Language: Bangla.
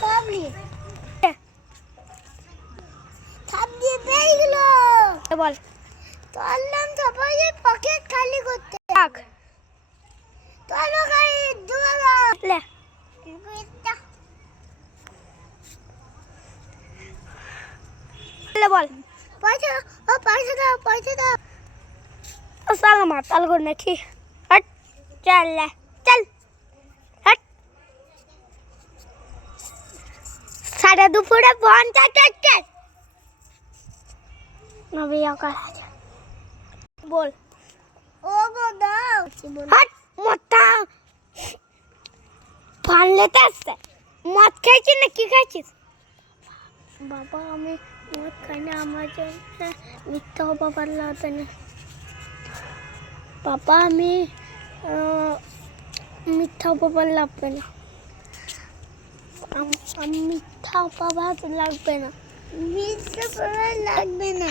সব নিয়ে সব দিয়ে পেয়ে গেল। বল চললাম সবাই পকেট খালি করতে। থাক চলো গাড়ি দুয়ারা লে বল পয়সা পয়সা দাও পয়সা দাও। साला माताल को नहीं हट चल ले चल हट साढ़े दोपहर फोन चाटे नबिया का बोल ও গো দাও हट मोटा फान लेते हैं मत खाई ना की खाई বাবা আমি মদ খাই না, আমার জন্য মিথ্যা বাবার লাগবে না। বাবা আমি মিথ্যা বাবার লাগবে না, আমি মিথ্যা বাবার লাগবে না, মিথ্যা বাবার লাগবে না।